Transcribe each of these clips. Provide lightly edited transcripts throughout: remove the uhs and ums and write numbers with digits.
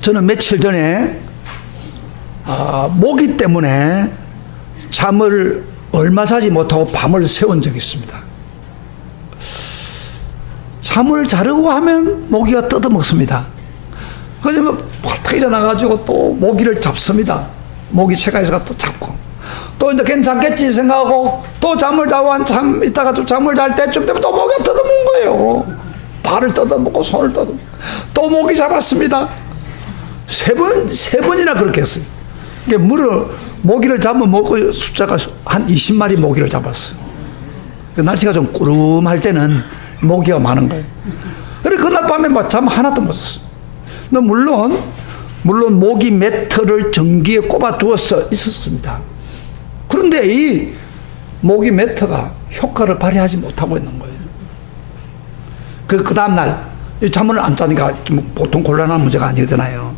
저는 며칠 전에 모기 때문에 잠을 얼마 자지 못하고 밤을 새운 적이 있습니다. 잠을 자려고 하면 모기가 뜯어먹습니다. 그래서 뭐 벌떡 일어나가지고 또 모기를 잡습니다. 모기 체가에서 또 잡고 또 이제 괜찮겠지 생각하고 또 잠을 자고 한참 있다가 또 잠을 잘 때쯤 되면 또 모기가 뜯어먹은 거예요. 발을 뜯어먹고 손을 뜯어먹고 또 모기 잡았습니다. 세 번이나 그렇게 했어요. 모기를 잡으면 모기 숫자가 한 20마리 모기를 잡았어요. 날씨가 좀 꾸름할 때는 모기가 많은 거예요. 그래 그날 밤에 잠 하나도 못 잤어요. 물론 모기 매트를 전기에 꼽아 두어서 있었습니다. 그런데 이 모기 매트가 효과를 발휘하지 못하고 있는 거예요. 그 다음날 잠을 안 자니까 보통 곤란한 문제가 아니거든요.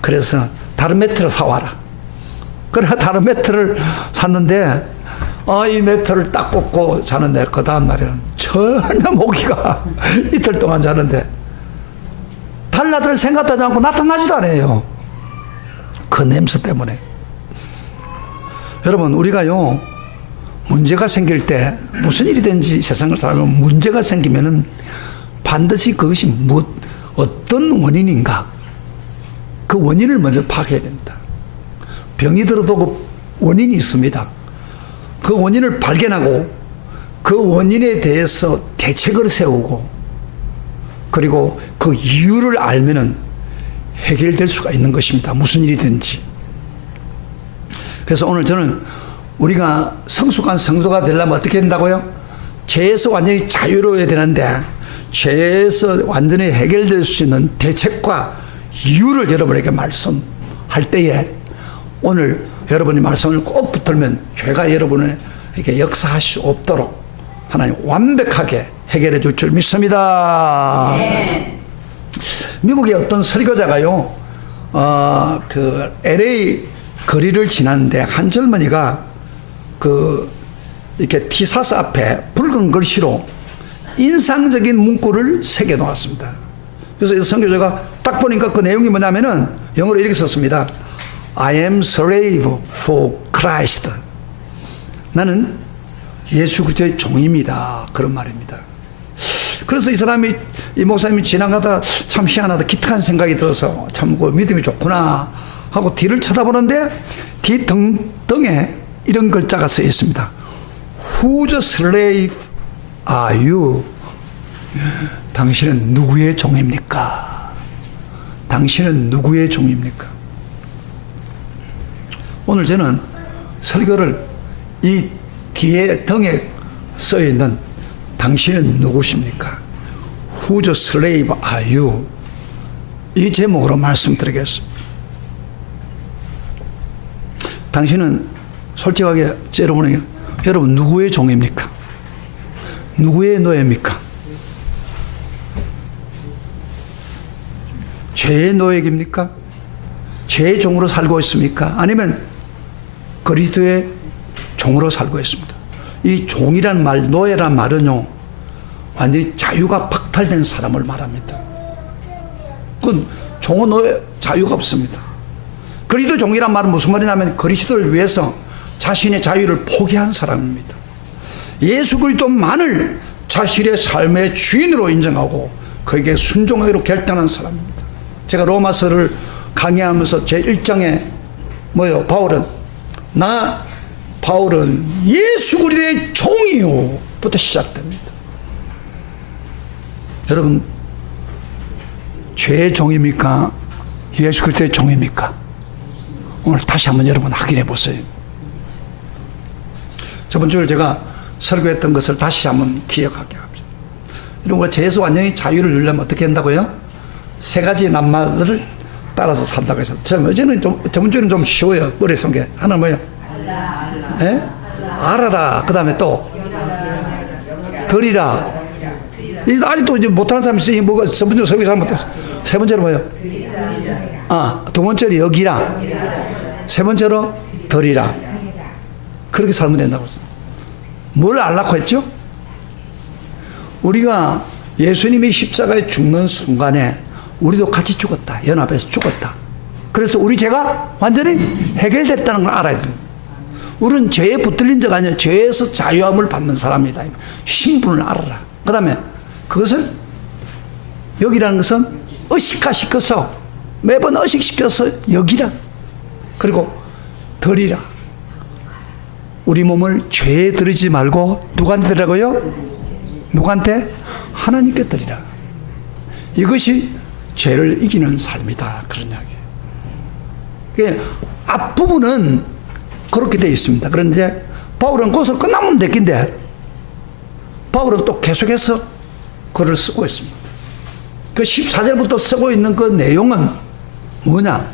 그래서 다른 매트를 사와라. 그래 다른 매트를 샀는데 이 매트를 딱 꽂고 자는데 그 다음날에는 전혀 모기가 이틀 동안 자는데 달라들 생각도 하지 않고 나타나지도 않아요. 그 냄새 때문에. 여러분 우리가요 문제가 생길 때 무슨 일이든지 세상을 살면 문제가 생기면은 반드시 그것이 어떤 원인인가 그 원인을 먼저 파악해야 됩니다. 병이 들어도 그 원인이 있습니다. 그 원인을 발견하고 그 원인에 대해서 대책을 세우고 그리고 그 이유를 알면은 해결될 수가 있는 것입니다. 무슨 일이든지. 그래서 오늘 저는 우리가 성숙한 성도가 되려면 어떻게 된다고요? 죄에서 완전히 자유로워야 되는데 죄에서 완전히 해결될 수 있는 대책과 이유를 여러분에게 말씀할 때에 오늘 여러분이 말씀을 꼭 붙들면 죄가 여러분에게 역사할 수 없도록 하나님 완벽하게 해결해 줄 줄 믿습니다. 네. 미국의 어떤 설교자가요, 그 LA 거리를 지났는데 한 젊은이가 이렇게 티사스 앞에 붉은 글씨로 인상적인 문구를 새겨 놓았습니다. 그래서 이 선교자가 딱 보니까 그 내용이 뭐냐면은 영어로 이렇게 썼습니다. I am slave for Christ. 나는 예수 그리스도의 종입니다. 그런 말입니다. 그래서 이 목사님이 지나가다가 참 희한하다, 기특한 생각이 들어서 참 그 믿음이 좋구나 하고 뒤를 쳐다보는데 뒤 등에 이런 글자가 써 있습니다. Whose slave are you? 당신은 누구의 종입니까? 당신은 누구의 종입니까? 오늘 저는 설교를 이 뒤에 등에 써 있는 당신은 누구십니까? Whose slave are you? 이 제목으로 말씀드리겠습니다. 당신은 솔직하게 여러분 누구의 종입니까? 누구의 노예입니까? 죄의 노예입니까? 죄의 종으로 살고 있습니까? 아니면 그리스도의 종으로 살고 있습니다. 이 종이란 말, 노예란 말은요, 완전히 자유가 박탈된 사람을 말합니다. 그건 종은 노예, 자유가 없습니다. 그리스도 종이란 말은 무슨 말이냐면 그리스도를 위해서 자신의 자유를 포기한 사람입니다. 예수 그리스도만을 자신의 삶의 주인으로 인정하고 그에게 순종하기로 결단한 사람입니다. 제가 로마서를 강의하면서 제 1장에 바울은 예수 그리스도의 종이요 부터 시작됩니다. 여러분 죄의 종입니까? 예수 그리스도의 종입니까? 오늘 다시 한번 여러분 확인해 보세요. 저번 주에 제가 설교했던 것을 다시 한번 기억하게 합니다. 여러분 죄에서 완전히 자유를 누리려면 어떻게 한다고요? 세 가지 낱말을 따라서 산다고 해서 어제는 저번 주에는 좀 쉬워요. 머릿속에 하나 뭐예요? 알아라. 그 다음에 또 들이라. 아직도 이제 못하는 사람이 있으니 뭐가 저번 주 설교 잘 못했어. 세 번째로 뭐예요? 두 번째로 여기라. 세 번째로 들이라. 그렇게 살면 된다고 했어요. 뭘 알라고 했죠? 우리가 예수님이 십자가에 죽는 순간에 우리도 같이 죽었다. 연합해서 죽었다. 그래서 우리 죄가 완전히 해결됐다는 걸 알아야 됩니다. 우리는 죄에 붙들린 자가 아니라 죄에서 자유함을 받는 사람이다. 신분을 알아라. 그 다음에 그것을 여기라는 것은 의식화시켜서 매번 의식시켜서 여기라. 그리고 드리라. 우리 몸을 죄에 드리지 말고 누구한테 드리라고요? 누구한테? 하나님께 드리라. 이것이 죄를 이기는 삶이다. 그런 이야기예요. 앞부분은 그렇게 되어 있습니다. 그런데 바울은 거기서 끝나면 됐긴데 바울은 또 계속해서 글을 쓰고 있습니다. 그 14절부터 쓰고 있는 그 내용은 뭐냐?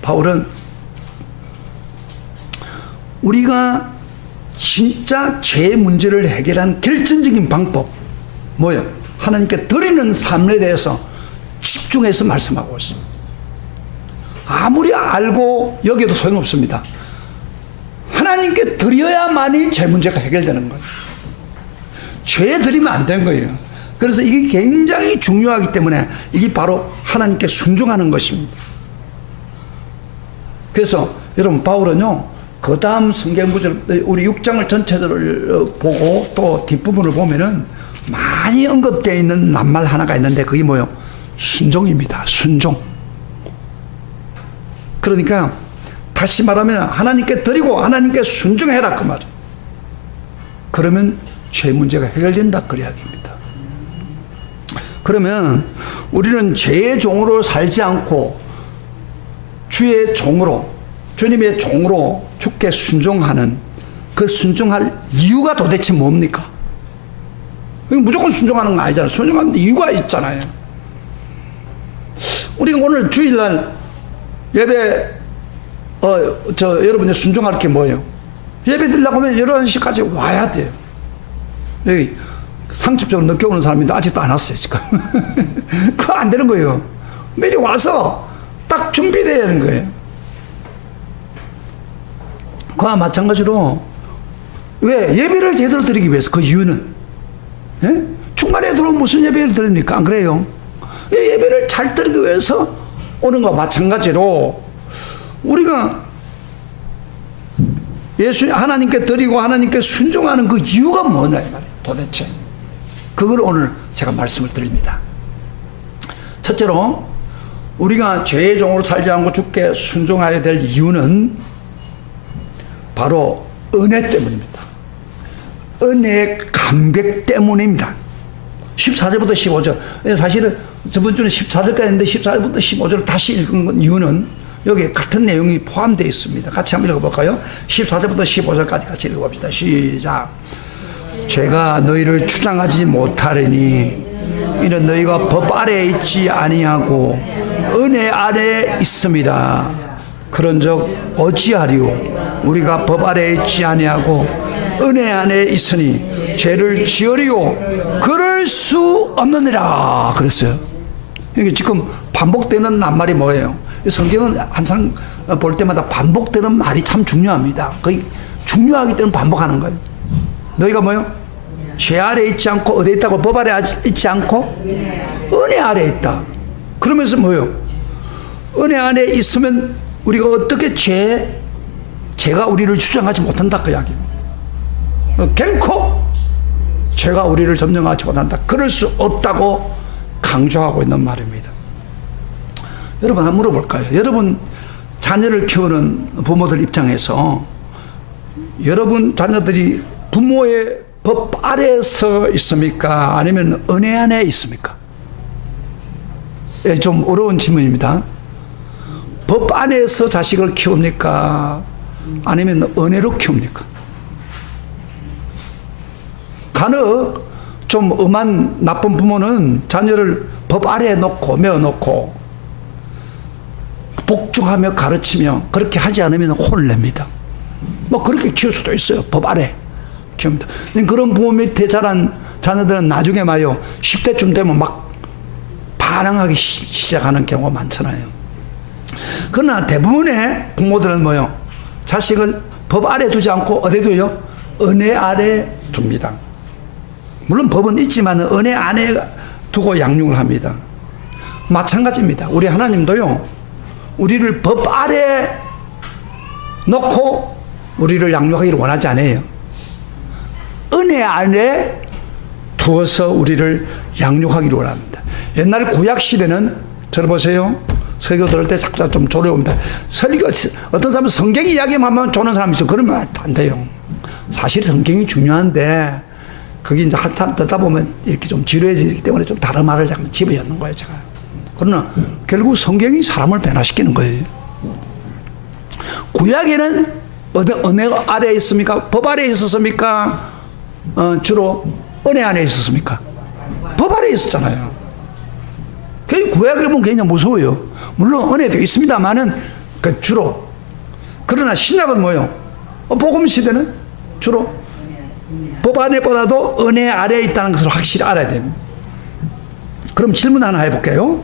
바울은 우리가 진짜 죄의 문제를 해결한 결정적인 방법 뭐예요? 하나님께 드리는 삶에 대해서 집중해서 말씀하고 있습니다. 아무리 알고 여기도 소용없습니다. 하나님께 드려야만이 죄 문제가 해결되는 거예요. 죄에 드리면 안 되는 거예요. 그래서 이게 굉장히 중요하기 때문에 이게 바로 하나님께 순종하는 것입니다. 그래서 여러분 바울은요, 그 다음 성경 구절 우리 6장을 전체를 보고 또 뒷부분을 보면은 많이 언급되어 있는 낱말 하나가 있는데 그게 뭐예요? 순종입니다. 순종. 그러니까 다시 말하면 하나님께 드리고 하나님께 순종해라 그 말이에요. 그러면 죄 문제가 해결된다 그 이야기입니다. 그러면 우리는 죄의 종으로 살지 않고 주의 종으로, 주님의 종으로 주께 순종하는 그 순종할 이유가 도대체 뭡니까? 무조건 순종하는 거 아니잖아요. 순종하는 이유가 있잖아요. 우리가 오늘 주일날 예배 여러분이 순종할 게 뭐예요? 예배 드리려고 하면 11시까지 와야 돼요. 여기 상습적으로 늦게 오는 사람인데 아직도 안 왔어요 지금. 그거 안 되는 거예요. 미리 와서 딱 준비되어야 되는 거예요. 그와 마찬가지로 왜? 예배를 제대로 드리기 위해서. 그 이유는 예? 중간에 들어오면 무슨 예배를 드립니까? 안 그래요? 예배를 잘 드리기 위해서 오는 것과 마찬가지로 우리가 하나님께 드리고 하나님께 순종하는 그 이유가 뭐냐 이 말이에요. 도대체 그걸 오늘 제가 말씀을 드립니다. 첫째로 우리가 죄의 종으로 살지 않고 주께 순종해야 될 이유는 바로 은혜 때문입니다. 은혜의 감격 때문입니다. 14절부터 15절. 사실은 저번 주는 14절까지 했는데 14절부터 15절을 다시 읽은 이유는 여기 같은 내용이 포함되어 있습니다. 같이 한번 읽어볼까요? 14절부터 15절까지 같이 읽어봅시다. 시작. 죄가 너희를 주장하지 못하리니 이는 너희가 법 아래에 있지 아니하고 은혜 아래에 있습니다. 그런즉 어찌하리요? 우리가 법 아래에 있지 아니하고 은혜 안에 있으니 죄를 지으리요 그럴 수 없느니라 그랬어요. 이게 지금 반복되는 낱말이 뭐예요? 성경은 항상 볼 때마다 반복되는 말이 참 중요합니다. 거의 중요하기 때문에 반복하는 거예요. 너희가 뭐요? 죄 아래 있지 않고 어디에 있다고? 법 아래 있지 않고 은혜 아래 있다. 그러면서 뭐요? 은혜 안에 있으면 우리가 어떻게 죄가 우리를 주장하지 못한다 그 이야기입니다. 결코 죄가 우리를 점령하지 못한다. 그럴 수 없다고 강조하고 있는 말입니다. 여러분 한번 물어볼까요? 여러분 자녀를 키우는 부모들 입장에서 여러분 자녀들이 부모의 법 아래에서 있습니까? 아니면 은혜 안에 있습니까? 예, 좀 어려운 질문입니다. 법 안에서 자식을 키웁니까? 아니면 은혜로 키웁니까? 간혹 좀 엄한 나쁜 부모는 자녀를 법 아래에 놓고 메어놓고 복종하며 가르치며 그렇게 하지 않으면 혼을 냅니다. 뭐 그렇게 키울 수도 있어요. 법 아래 키웁니다. 그런 부모 밑에 자란 자녀들은 나중에 말이요 10대쯤 되면 막 반항하기 시작하는 경우가 많잖아요. 그러나 대부분의 부모들은 뭐요? 자식을 법 아래 두지 않고 어디 둬요? 은혜 아래 둡니다. 물론 법은 있지만 은혜 안에 두고 양육을 합니다. 마찬가지입니다. 우리 하나님도요, 우리를 법 아래 놓고 우리를 양육하기를 원하지 않아요. 은혜 안에 두어서 우리를 양육하기를 원합니다. 옛날 구약 시대는, 들어보세요. 설교 들을 때 자꾸 좀 조려옵니다. 설교, 어떤 사람은 성경 이야기만 조는 사람이 있어. 그러면 안 돼요. 사실 성경이 중요한데, 그게 이제 한참 듣다 보면 이렇게 좀 지루해지기 때문에 좀 다른 말을 잠깐 집어넣는 거예요, 제가. 그러나 결국 성경이 사람을 변화시키는 거예요. 구약에는 어느 아래에 있습니까? 법 아래에 있었습니까? 주로 은혜 안에 있었습니까? 법 아래에 있었잖아요. 구약을 보면 굉장히 무서워요. 물론 은혜도 있습니다만은 주로. 그러나 신약은 뭐예요? 복음 시대는 주로 법 안에보다도 은혜 아래에 있다는 것을 확실히 알아야 됩니다. 그럼 질문 하나 해볼게요.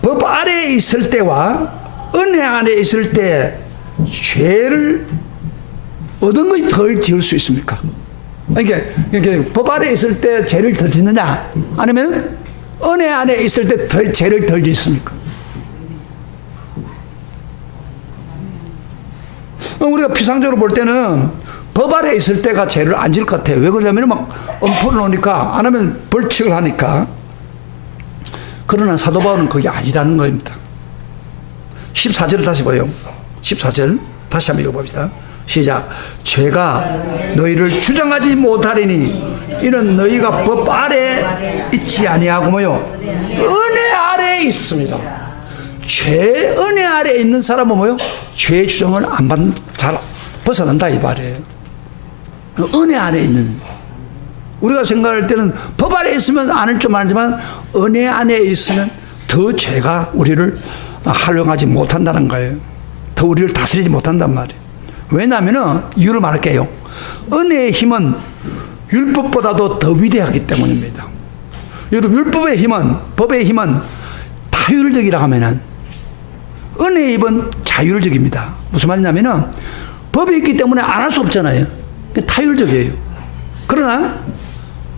법 아래에 있을 때와 은혜 안에 있을 때 죄를 어떤 것이 덜 지을 수 있습니까? 그러니까 법 아래에 있을 때 죄를 덜 짓느냐, 아니면 은혜 안에 있을 때 죄를 덜 짓습니까? 우리가 피상적으로 볼 때는 법 아래에 있을 때가 죄를 안 지을 것 같아요. 왜 그러냐면 막 엄포를 놓으니까, 안 하면 벌칙을 하니까. 그러나 사도 바울은 그게 아니라는 겁니다. 14절을 다시 봐요. 14절 다시 한번 읽어봅시다. 시작. 죄가 너희를 주장하지 못하리니 이는 너희가 법 아래 있지 아니하고 뭐요? 은혜 아래에 있습니다. 죄 은혜 아래에 있는 사람은 뭐요? 죄의 주장을 안 받는, 잘 벗어난다 이 말이에요. 은혜 안에 있는, 우리가 생각할 때는 법 아래에 있으면 아는 좀 알지만 은혜 안에 있으면 더 죄가 우리를 활용하지 못한다는 거예요. 더 우리를 다스리지 못한단 말이에요. 왜냐하면 이유를 말할게요. 은혜의 힘은 율법보다도 더 위대하기 때문입니다. 여러분, 율법의 힘은, 법의 힘은 타율적이라 하면은 은혜의 힘은 자율적입니다. 무슨 말이냐면은 법이 있기 때문에 안 할 수 없잖아요. 타율적이에요. 그러나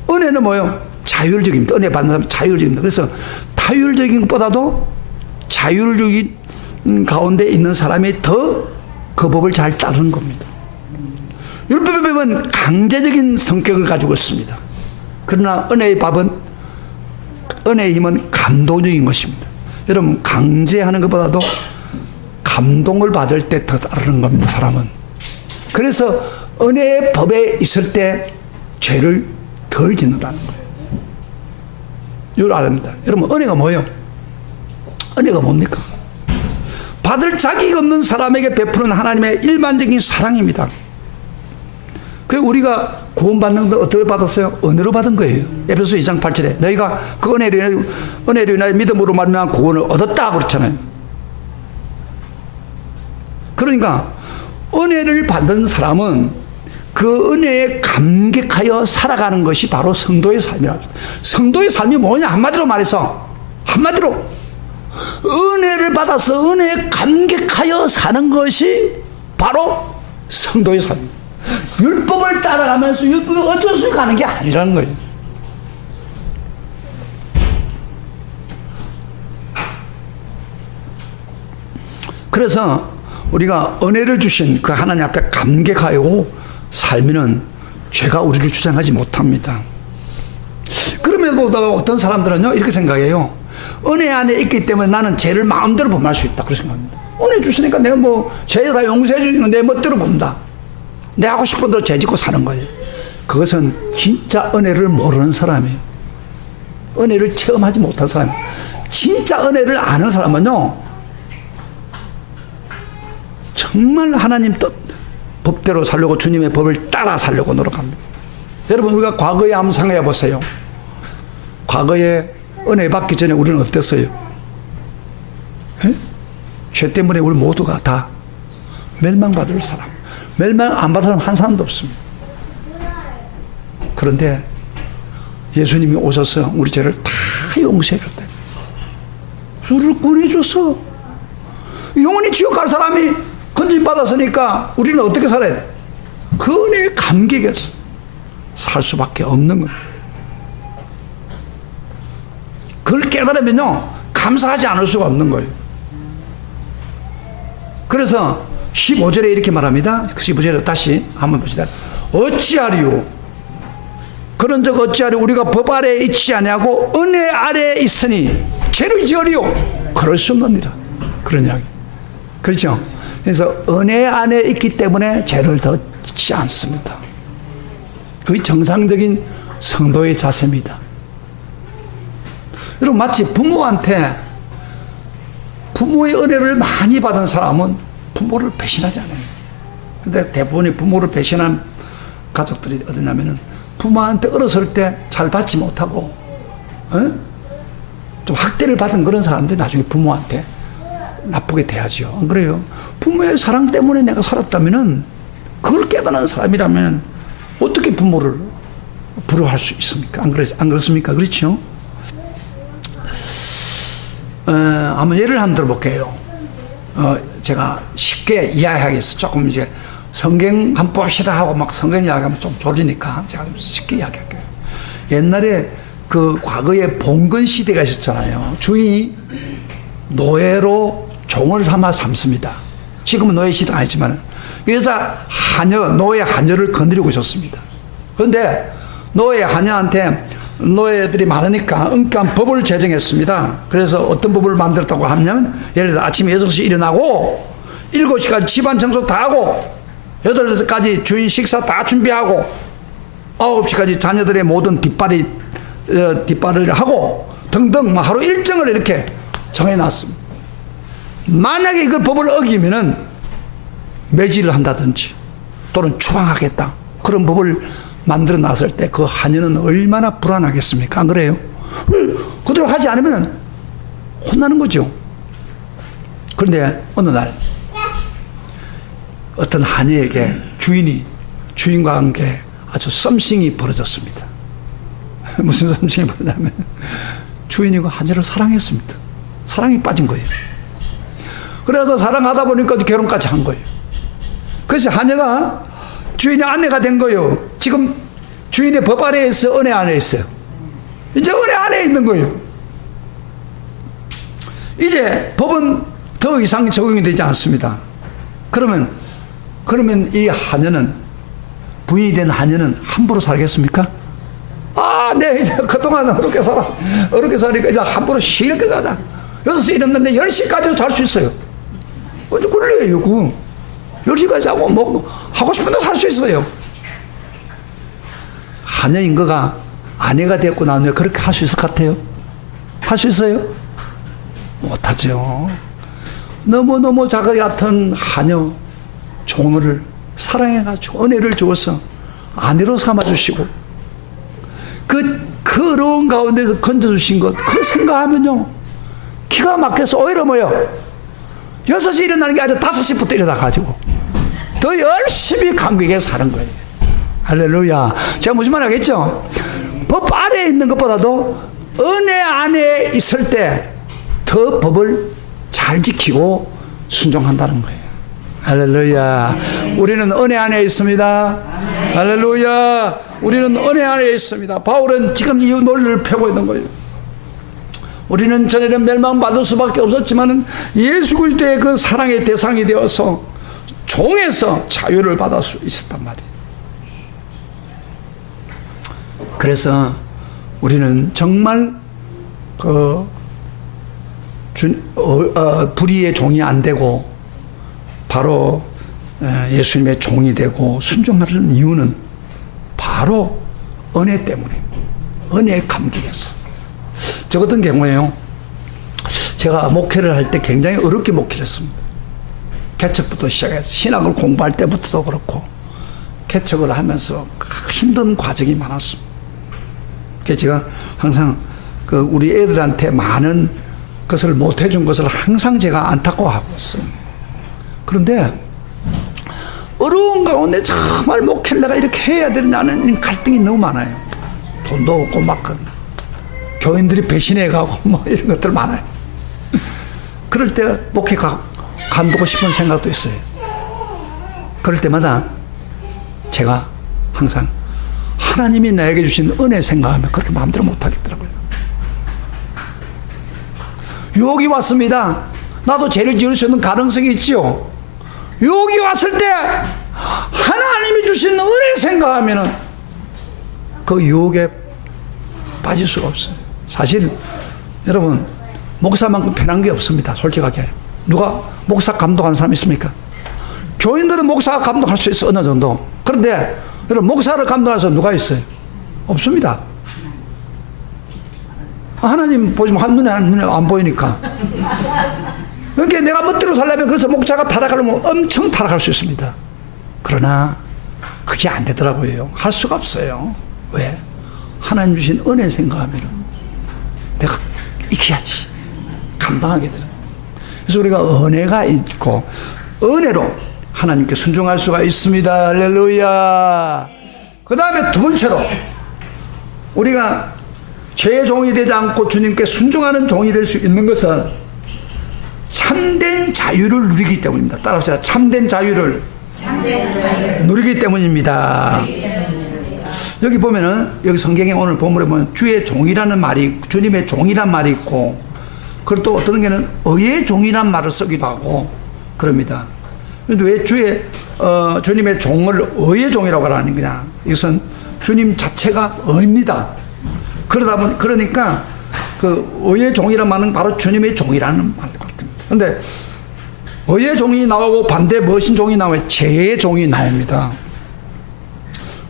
은혜는 뭐예요? 자율적입니다. 은혜 받는 사람은 자율적입니다. 그래서 타율적인 것보다도 자율적인 가운데 있는 사람이 더 그 법을 잘 따르는 겁니다. 율법의 법은 강제적인 성격을 가지고 있습니다. 그러나 은혜의 법은, 은혜의 힘은 감동적인 것입니다. 여러분, 강제하는 것보다도 감동을 받을 때 더 따르는 겁니다, 사람은. 그래서 은혜의 법에 있을 때 죄를 덜 짓는다는 거예요. 이걸 알아야 합니다. 여러분, 은혜가 뭐예요? 은혜가 뭡니까? 받을 자격이 없는 사람에게 베푸는 하나님의 일반적인 사랑입니다. 그 우리가 구원받는 것 어떻게 받았어요? 은혜로 받은 거예요. 에베소 2장 8절에 너희가 그 은혜로 인하여 믿음으로 말미암아 구원을 얻었다 그렇잖아요. 그러니까 은혜를 받은 사람은 그 은혜에 감격하여 살아가는 것이 바로 성도의 삶이라고. 성도의 삶이 뭐냐? 한마디로 말해서, 한마디로 은혜를 받아서 은혜에 감격하여 사는 것이 바로 성도의 삶입니다. 율법을 따라가면서 율법이 어쩔 수 없이 가는 게 아니라는 거예요. 그래서 우리가 은혜를 주신 그 하나님 앞에 감격하여 살면은 죄가 우리를 주장하지 못합니다. 그럼에도 어떤 사람들은요 이렇게 생각해요. 은혜 안에 있기 때문에 나는 죄를 마음대로 범할 수 있다, 그렇게 생각합니다. 은혜 주시니까 내가 죄 다 용서해 주니까 내 멋대로 본다. 내 하고 싶은 대로 죄 짓고 사는 거예요. 그것은 진짜 은혜를 모르는 사람이에요. 은혜를 체험하지 못한 사람이에요. 진짜 은혜를 아는 사람은요 정말 하나님 법대로 살려고, 주님의 법을 따라 살려고 노력합니다. 여러분, 우리가 과거에 한번 생각해 보세요. 과거에 은혜 받기 전에 우리는 어땠어요? 에? 죄 때문에 우리 모두가 다 멸망받을 사람, 멸망 안 받을 사람 한 사람도 없습니다. 그런데 예수님이 오셔서 우리 죄를 다 용서해 줬다. 주를 구원해줘서 영원히 지옥 갈 사람이 건진 받았으니까 우리는 어떻게 살아야 돼? 그 은혜에 감격해서 살 수밖에 없는 겁니다. 그걸 깨달으면요, 감사하지 않을 수가 없는 거예요. 그래서 15절에 이렇게 말합니다. 15절에 다시 한번 봅시다. 어찌하리요? 그런즉 어찌하리요? 우리가 법 아래에 있지 아니하고 은혜 아래에 있으니 죄를 지으리요? 그럴 수 없느니라. 그런 이야기. 그렇죠? 그래서 은혜 안에 있기 때문에 죄를 더 짓지 않습니다. 그게 정상적인 성도의 자세입니다. 여러분, 마치 부모의 은혜를 많이 받은 사람은 부모를 배신하지 않아요. 근데 대부분의 부모를 배신한 가족들이 어디냐면은 부모한테 어렸을 때 잘 받지 못하고, 좀 학대를 받은 그런 사람들이 나중에 부모한테 나쁘게 대하죠. 안 그래요? 부모의 사랑 때문에 내가 살았다면은, 그걸 깨달은 사람이라면 어떻게 부모를 부러워할 수 있습니까? 안 그렇습니까? 그렇죠? 한번 예를 한번 들어볼게요. 제가 쉽게 이야기하겠어. 조금 이제 성경 한번 봅시다 하고 막 성경 이야기하면 좀 졸리니까 제가 좀 쉽게 이야기할게요. 옛날에 그 과거에 봉건 시대가 있었잖아요. 주인이 노예로 종을 삼아 삼습니다. 지금은 노예 시대가 아니지만 여자 노예 하녀를 거느리고 있었습니다. 그런데 노예 하녀한테 노예들이 많으니까 엄격한 법을 제정했습니다. 그래서 어떤 법을 만들었다고 하면, 예를 들어 아침에 6시 일어나고 7시까지 집안 청소 다 하고 8시까지 주인 식사 다 준비하고 9시까지 자녀들의 모든 뒷바를 하고 등등 하루 일정을 이렇게 정해놨습니다. 만약에 이걸 법을 어기면은 매질을 한다든지 또는 추방하겠다, 그런 법을 만들어 놨을 때 그 하녀는 얼마나 불안하겠습니까? 안 그래요? 그대로 하지 않으면 혼나는 거죠. 그런데 어느 날 어떤 하녀에게 주인과 함께 아주 썸씽이 벌어졌습니다. 무슨 썸씽이 벌어졌냐면 주인이 그 하녀를 사랑했습니다. 사랑이 빠진 거예요. 그래서 사랑하다 보니까 결혼까지 한 거예요. 그래서 하녀가 주인의 아내가 된 거예요. 지금 주인의 법 아래에 있어, 은혜 안에 있어요. 이제 은혜 안에 있는 거예요. 이제 법은 더 이상 적용이 되지 않습니다. 그러면 이 하녀는, 부인이 된 하녀는 함부로 살겠습니까? 네, 이제 그동안 어렵게 살으니까 이제 함부로 쉽게 자자. 6시 일어났는데 10시까지도 잘 수 있어요. 어째 그래요, 10시까지 하고 하고 싶은 대로 살 수 있어요. 하녀인 거가 아내가 됐고 나면 그렇게 할 수 있을 것 같아요? 할 수 있어요? 못하죠. 너무너무 자기 같은 하녀 종을 사랑해가지고 은혜를 주어서 아내로 삼아주시고 그 어려운 가운데서 건져주신 것, 그거 생각하면요, 기가 막혀서 오히려 6시 일어나는 게 아니라 5시부터 일어나가지고 더 열심히 감격에 사는 거예요. 할렐루야. 제가 무슨 말 하겠죠? 법 아래에 있는 것보다도 은혜 안에 있을 때 더 법을 잘 지키고 순종한다는 거예요. 할렐루야. 우리는 은혜 안에 있습니다. 할렐루야. 우리는 은혜 안에 있습니다. 바울은 지금 이 논리를 펴고 있는 거예요. 우리는 전에는 멸망받을 수밖에 없었지만 예수 그리스도의 그 사랑의 대상이 되어서 종에서 자유를 받을 수 있었단 말이에요. 그래서 우리는 정말 불의의 종이 안 되고 바로 예수님의 종이 되고 순종하는 이유는 바로 은혜 때문에, 은혜의 감격이었어. 저 같은 경우에요, 제가 목회를 할 때 굉장히 어렵게 목회를 했습니다. 개척부터 시작해서 신학을 공부할 때부터도 그렇고 개척을 하면서 힘든 과정이 많았습니다. 그래서 제가 항상 우리 애들한테 많은 것을 못 해준 것을 항상 제가 안타까워하고 있어요. 그런데 어려운 가운데 정말 목회를 내가 이렇게 해야 되냐는 갈등이 너무 많아요. 돈도 없고 막 교인들이 배신해가고 이런 것들 많아요. 그럴 때 목회 간두고 싶은 생각도 있어요. 그럴 때마다 제가 항상 하나님이 나에게 주신 은혜 생각하면 그렇게 마음대로 못하겠더라고요. 여기 왔습니다. 나도 죄를 지을 수 있는 가능성이 있지요. 여기 왔을 때 하나님이 주신 은혜 생각하면은 그 유혹에 빠질 수가 없어요. 사실 여러분 목사만큼 편한 게 없습니다. 솔직하게. 누가 목사 감독하는 사람 있습니까? 교인들은 목사가 감독할 수 있어, 어느 정도. 그런데 여러분 목사를 감독할 사람 누가 있어요? 없습니다. 하나님 보시면 한눈에 안 보이니까. 그러니까 내가 멋대로 살려면 그래서 목사가 타락하려면 엄청 타락할 수 있습니다. 그러나 그게 안 되더라고요. 할 수가 없어요. 왜? 하나님 주신 은혜 생각하면 내가 이겨야지. 감당하게 되는. 그래서 우리가 은혜가 있고 은혜로 하나님께 순종할 수가 있습니다. 할렐루야. 그 다음에 두 번째로 우리가 죄의 종이 되지 않고 주님께 순종하는 종이 될 수 있는 것은 참된 자유를 누리기 때문입니다. 따라합시다. 참된 자유를 누리기 때문입니다. 여기 보면은 여기 성경에 오늘 본문에 보면 주의 종이라는 말이, 주님의 종이란 말이 있고, 그리고 또 어떤 게는 의의 종이란 말을 쓰기도 하고 그럽니다. 그런데 왜 주님의 종을 의의 종이라고 하는 거냐? 이것은 주님 자체가 의입니다. 그러니까 그 의의 종이란 말은 바로 주님의 종이라는 말 같습니다. 그런데 의의 종이 나오고 반대 무엇인 종이 나와요? 죄의 종이 나옵니다.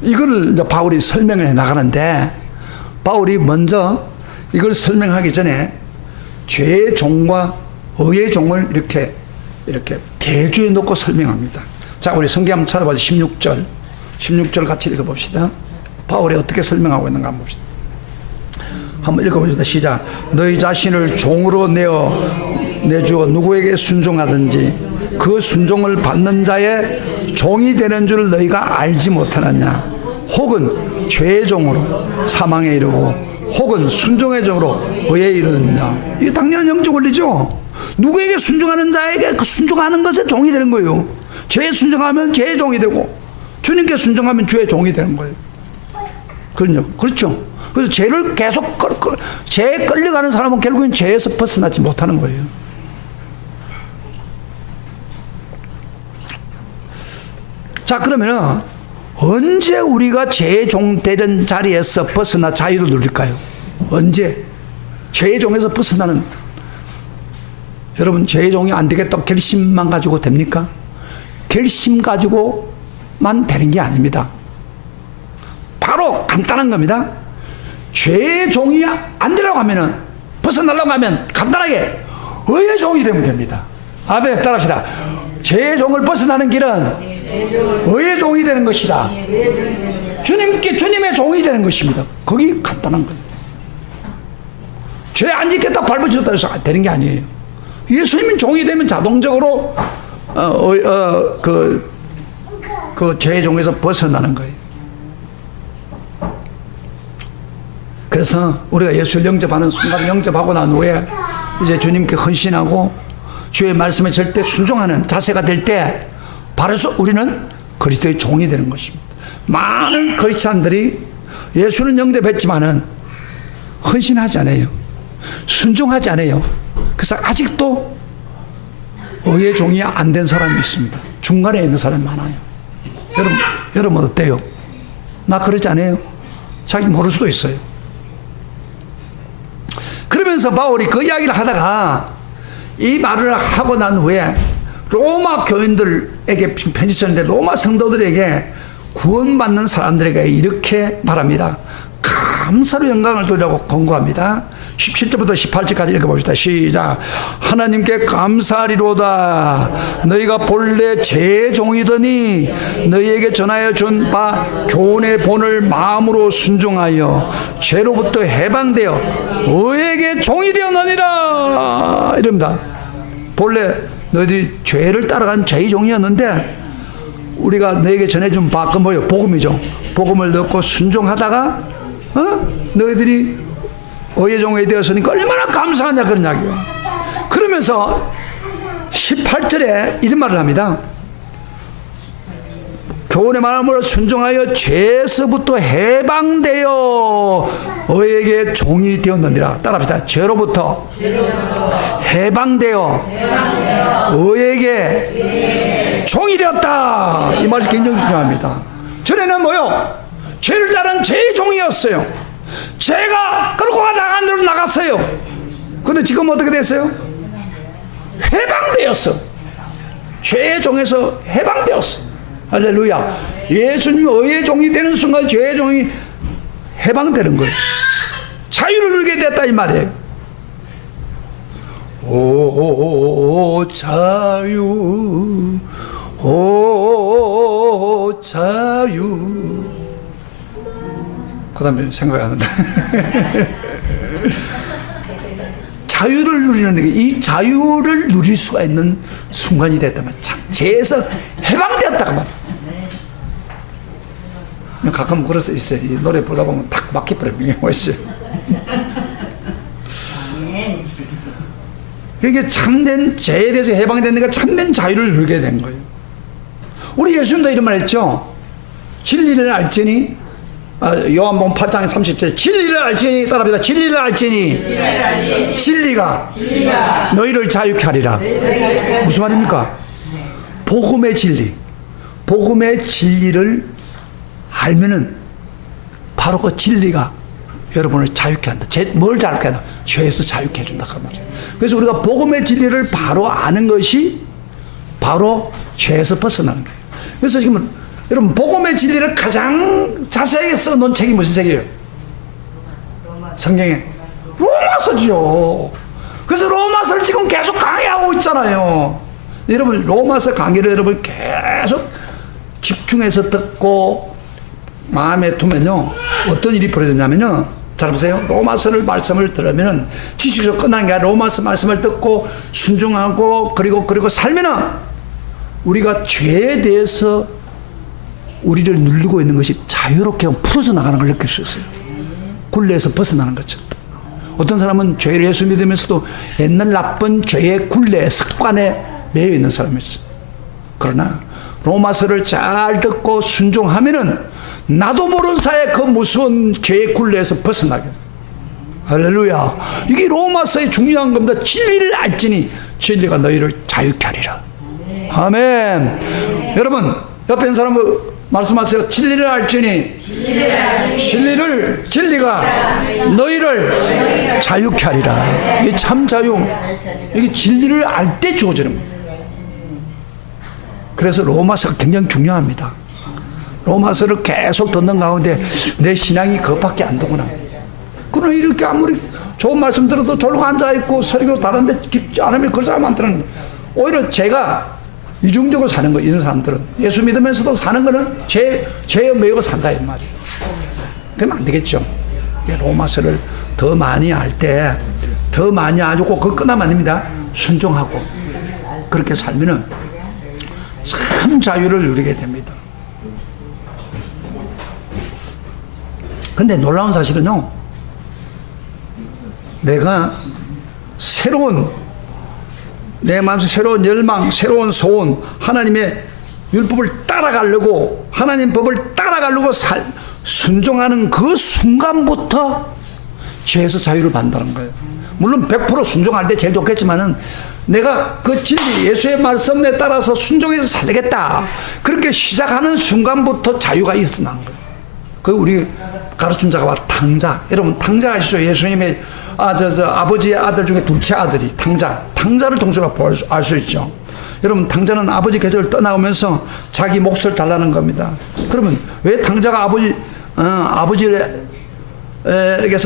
이거를 이제 바울이 설명을 해 나가는데, 바울이 먼저 이걸 설명하기 전에 죄의 종과 의의 종을 이렇게 대조해 놓고 설명합니다. 자, 우리 성경 한번 찾아봐서 16절 같이 읽어봅시다. 바울이 어떻게 설명하고 있는가 한번 봅시다. 한번 읽어봅시다. 시작. 너희 자신을 종으로 내주어 누구에게 순종하든지 그 순종을 받는 자의 종이 되는 줄 너희가 알지 못하느냐? 혹은 죄의 종으로 사망에 이르고 혹은 순종의 종으로 의에 이르느냐? 이게 당연한 영적 원리죠. 누구에게 순종하는 자에게 그 순종하는 것에 종이 되는 거예요. 죄에 순종하면 죄의 종이 되고 주님께 순종하면 주의 종이 되는 거예요. 그렇죠. 그래서 죄를 계속 죄에 끌려가는 사람은 결국엔 죄에서 벗어나지 못하는 거예요. 자, 그러면은 언제 우리가 죄의 종 되는 자리에서 벗어나 자유를 누릴까요? 언제? 죄의 종에서 벗어나는, 여러분 죄의 종이 안 되겠다 결심만 가지고 됩니까? 결심 가지고만 되는 게 아닙니다. 바로 간단한 겁니다. 죄의 종이 안 되려고 하면은, 벗어나려고 하면 간단하게 의의 종이 되면 됩니다. 아멘. 따라합시다. 죄의 종을 벗어나는 길은 의의 종이 되는 것이다. 주님의 종이 되는 것입니다. 그게 간단한 거예요. 죄 안 짓겠다 발버둥쳤다 해서 되는 게 아니에요. 예수님은 종이 되면 자동적으로 그 죄의 종에서 벗어나는 거예요. 그래서 우리가 예수를 영접하는 순간, 영접하고 난 후에 이제 주님께 헌신하고 주의 말씀에 절대 순종하는 자세가 될 때, 바로 우리는 그리스도의 종이 되는 것입니다. 많은 그리스도인들이 예수는 영접했지만은 헌신하지 않아요. 순종하지 않아요. 그래서 아직도 의의 종이 안 된 사람이 있습니다. 중간에 있는 사람이 많아요. 여러분 어때요? 나 그러지 않아요? 자기 모를 수도 있어요. 그러면서 바울이 그 이야기를 하다가 이 말을 하고 난 후에 로마 교인들에게 편지 썼는데, 로마 성도들에게 구원받는 사람들에게 이렇게 말합니다. 감사로 영광을 돌리라고 권고합니다. 17절부터 18절까지 읽어봅시다. 시작. 하나님께 감사하리로다. 너희가 본래 죄의 종이더니 너희에게 전하여 준 바 교훈의 본을 마음으로 순종하여 죄로부터 해방되어 의에게 종이 되었느니라. 이럽니다. 본래 너희들이 죄를 따라간 죄의 종이었는데, 우리가 너에게 전해준 바, 그 뭐예요? 복음이죠. 복음을 넣고 순종하다가 너희들이 의의 종이 되었으니까 얼마나 감사하냐, 그런 이야기예요. 그러면서 18절에 이런 말을 합니다. 교훈의 마음으로 순종하여 죄에서부터 해방되어 의에게 종이 되었느니라. 따라합시다. 죄로부터 해방되어 의에게 종이 되었다. 이 말이 굉장히 중요합니다. 전에는 뭐요? 죄를 따른 죄의 종이었어요. 죄가 끌고 나간 대로 나갔어요. 근데 지금 어떻게 됐어요? 해방되었어. 죄의 종에서 해방되었어. 할렐루야. 예수님이 의의 종이 되는 순간 죄의 종이 해방되는 거예요. 자유를 누리게 됐다 이 말이에요. 오 자유, 오 자유. 그 다음에 생각이 안 난다. 자유를 누리는 게, 이 자유를 누릴 수가 있는 순간이 됐다면 참 죄에서 해방되었다가 말이야. 가끔 그래서 있어요. 이 노래 보다 보면 탁 막혀버리는 경우가 있어요. 이게 참된 죄에 대해서 해방되니까 참된 자유를 누리게 된 거예요. 우리 예수님도 이런 말 했죠. 진리를 알지니, 요한복음 8장 30절, 진리를 알지니, 따라합니다. 진리를 알지니 진리가 너희를 자유케 하리라. 무슨 말입니까? 복음의 진리, 복음의 진리를 알면은 바로 그 진리가 여러분을 자유케 한다. 뭘 자유케 한다? 죄에서 자유케 해준다 그 말이에요. 그래서 우리가 복음의 진리를 바로 아는 것이 바로 죄에서 벗어나는 거예요. 그래서 지금 여러분, 복음의 진리를 가장 자세하게 써놓은 책이 무슨 책이에요? 성경에 로마서죠. 그래서 로마서를 지금 계속 강의하고 있잖아요. 여러분, 로마서 강의를 여러분 계속 집중해서 듣고 마음에 두면요, 어떤 일이 벌어졌냐면요, 잘 보세요. 로마서를 말씀을 들으면은 지식적으로 끝난 게 아니라 로마서 말씀을 듣고 순종하고 그리고 살면은 우리가 죄에 대해서 우리를 누르고 있는 것이 자유롭게 풀어져 나가는 걸 느낄 수 있어요. 굴레에서 벗어나는 거죠. 어떤 사람은 죄를 예수 믿으면서도 옛날 나쁜 죄의 굴레, 습관에 매여 있는 사람이 있어요. 그러나 로마서를 잘 듣고 순종하면은 나도 모르는 사이에 그 무서운 죄의 굴레에서 벗어나게 돼요. 할렐루야. 이게 로마서의 중요한 겁니다. 진리를 알지니 진리가 너희를 자유케 하리라. 아멘. 여러분, 옆에 있는 사람은 말씀하세요. 진리를 알지니 진리가 너희를 자유케 하리라. 이게 참 자유. 이게 진리를 알 때 주어지는 거예요. 그래서 로마서가 굉장히 중요합니다. 로마서를 계속 듣는 가운데 내 신앙이 그것밖에 안 되구나. 그러나 이렇게 아무리 좋은 말씀 들어도 졸고 앉아있고 설교 다른데 깊지 않으면 그 사람한테는 오히려 제가 이중적으로 사는 거, 이런 사람들은. 예수 믿으면서도 사는 거는 죄에 매여 산다, 이 말이에요. 그러면 안 되겠죠. 로마서를 더 많이 알 때, 더 많이 알고, 그거 끝나면 안 됩니다. 순종하고, 그렇게 살면은 참 자유를 누리게 됩니다. 근데 놀라운 사실은요, 내가 내 마음속 새로운 열망, 새로운 소원, 하나님의 율법을 따라가려고, 하나님 법을 따라가려고 순종하는 그 순간부터 죄에서 자유를 받는다는 거예요. 물론 100% 순종할 때 제일 좋겠지만은 내가 그 진리, 예수의 말씀에 따라서 순종해서 살겠다. 그렇게 시작하는 순간부터 자유가 있어나는 거예요. 그 우리 가르친 자가 바로 탕자. 여러분, 탕자 아시죠? 예수님의 아버지의 아들 중에 둘째 아들이 탕자를 통해서 알 수 있죠. 여러분, 탕자는 아버지 계절을 떠나오면서 자기 몫을 달라는 겁니다. 그러면 왜 탕자가 아버지에게서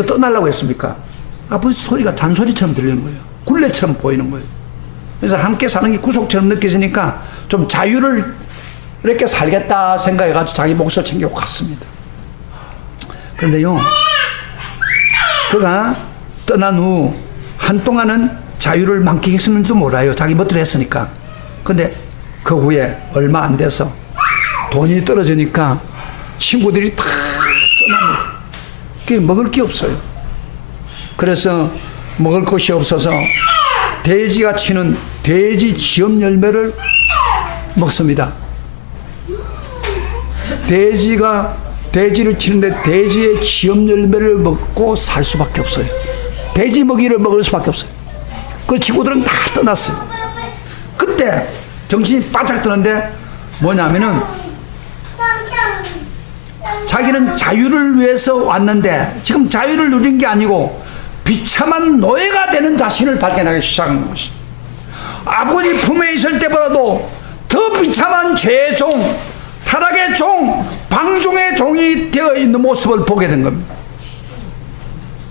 떠나려고 했습니까? 아버지 소리가 잔소리처럼 들리는 거예요. 굴레처럼 보이는 거예요. 그래서 함께 사는 게 구속처럼 느껴지니까 좀 자유를 이렇게 살겠다 생각해가지고 자기 몫을 챙기고 갔습니다. 그런데요, 그가 떠난 후 한동안은 자유를 만끽했었는지도 몰라요. 자기 멋대로 했으니까. 근데 그 후에 얼마 안 돼서 돈이 떨어지니까 친구들이 다 떠납니다. 그게 먹을 게 없어요. 그래서 먹을 것이 없어서 돼지가 치는 돼지 지엽 열매를 먹습니다. 돼지를 치는데 돼지의 지엽 열매를 먹고 살 수밖에 없어요. 돼지 먹이를 먹을 수밖에 없어요. 그 친구들은 다 떠났어요. 그때 정신이 바짝 드는데 뭐냐면은 자기는 자유를 위해서 왔는데 지금 자유를 누린 게 아니고 비참한 노예가 되는 자신을 발견하기 시작한 것입니다. 아버지 품에 있을 때보다도 더 비참한 죄의 종, 타락의 종, 방종의 종이 되어 있는 모습을 보게 된 겁니다.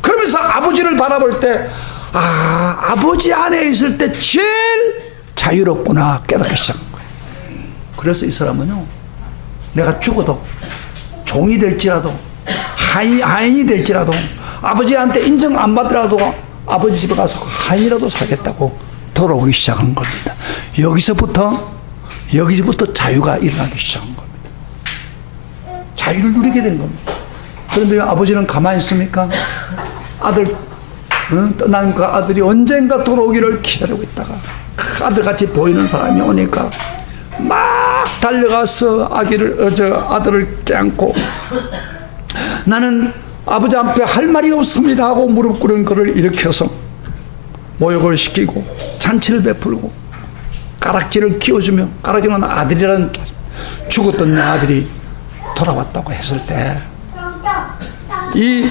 그러면서 아버지를 바라볼 때 아버지 안에 있을 때 제일 자유롭구나 깨닫기 시작한 거예요. 그래서 이 사람은요, 내가 죽어도 종이 될지라도 하인이 될지라도 아버지한테 인정 안 받더라도 아버지 집에 가서 하인이라도 살겠다고 돌아오기 시작한 겁니다. 여기서부터 자유가 일어나기 시작한 겁니다. 자유를 누리게 된 겁니다. 그런데 아버지는 가만히 있습니까? 아들 떠난 그 아들이 언젠가 돌아오기를 기다리고 있다가 아들같이 보이는 사람이 오니까 막 달려가서 아들을 껴안고 나는 아버지 앞에 할 말이 없습니다 하고 무릎 꿇은 그를 일으켜서 모욕을 시키고 잔치를 베풀고 가락지를 끼워주며, 가락지는 아들이라는, 죽었던 내 아들이 돌아왔다고 했을 때 이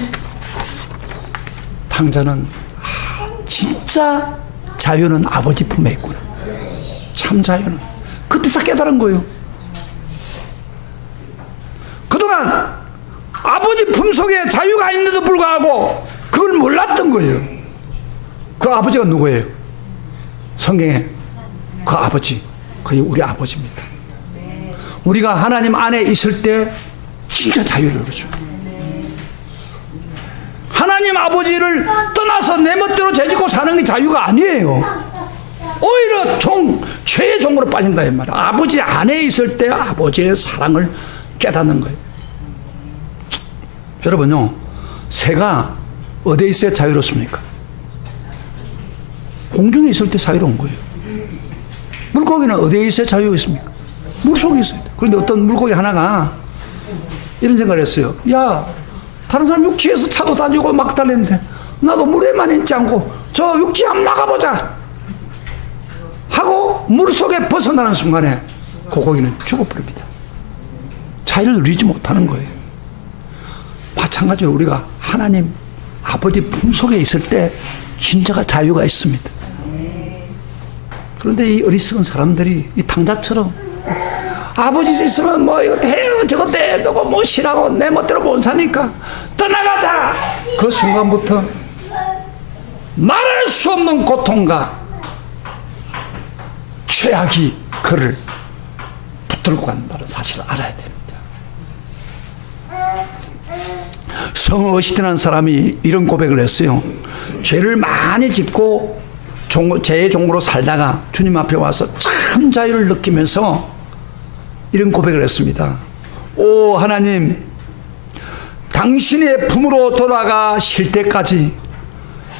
당자는 진짜 자유는 아버지 품에 있구나, 참 자유는 그때서 깨달은 거예요. 그동안 아버지 품속에 자유가 있는데도 불구하고 그걸 몰랐던 거예요. 그 아버지가 누구예요? 성경에 그 아버지, 그게 우리 아버지입니다. 우리가 하나님 안에 있을 때 진짜 자유를 누리죠. 하나님 아버지를 떠나서 내 멋대로 죄짓고 사는 게 자유가 아니에요. 오히려 죄의 종으로 빠진다 이 말이야. 아버지 안에 있을 때 아버지의 사랑을 깨닫는 거예요. 여러분요, 새가 어디에 있어야 자유롭습니까? 공중에 있을 때 자유로운 거예요. 물고기는 어디에 있어야 자유가 있습니까? 물속에 있어야 돼. 그런데 어떤 물고기 하나가 이런 생각을 했어요. 야, 다른 사람 육지에서 차도 다니고 막 달리는데 나도 물에만 있지 않고 저 육지 한번 나가보자 하고 물속에 벗어나는 순간에 그 고기는 죽어버립니다. 자유를 누리지 못하는 거예요. 마찬가지로 우리가 하나님 아버지 품속에 있을 때 진짜가 자유가 있습니다. 그런데 이 어리석은 사람들이 이 당자처럼 아버지 있으면 뭐 이거 해 저거 돼 너가 뭐 싫어하고 내 멋대로 못 사니까 떠나가자. 그 순간부터 말할 수 없는 고통과 죄악이 그를 붙들고 간다는 사실을 알아야 됩니다. 성어시드라는 사람이 이런 고백을 했어요. 죄를 많이 짓고 죄의 종으로 살다가 주님 앞에 와서 참 자유를 느끼면서 이런 고백을 했습니다. 오 하나님, 당신의 품으로 돌아가실 때까지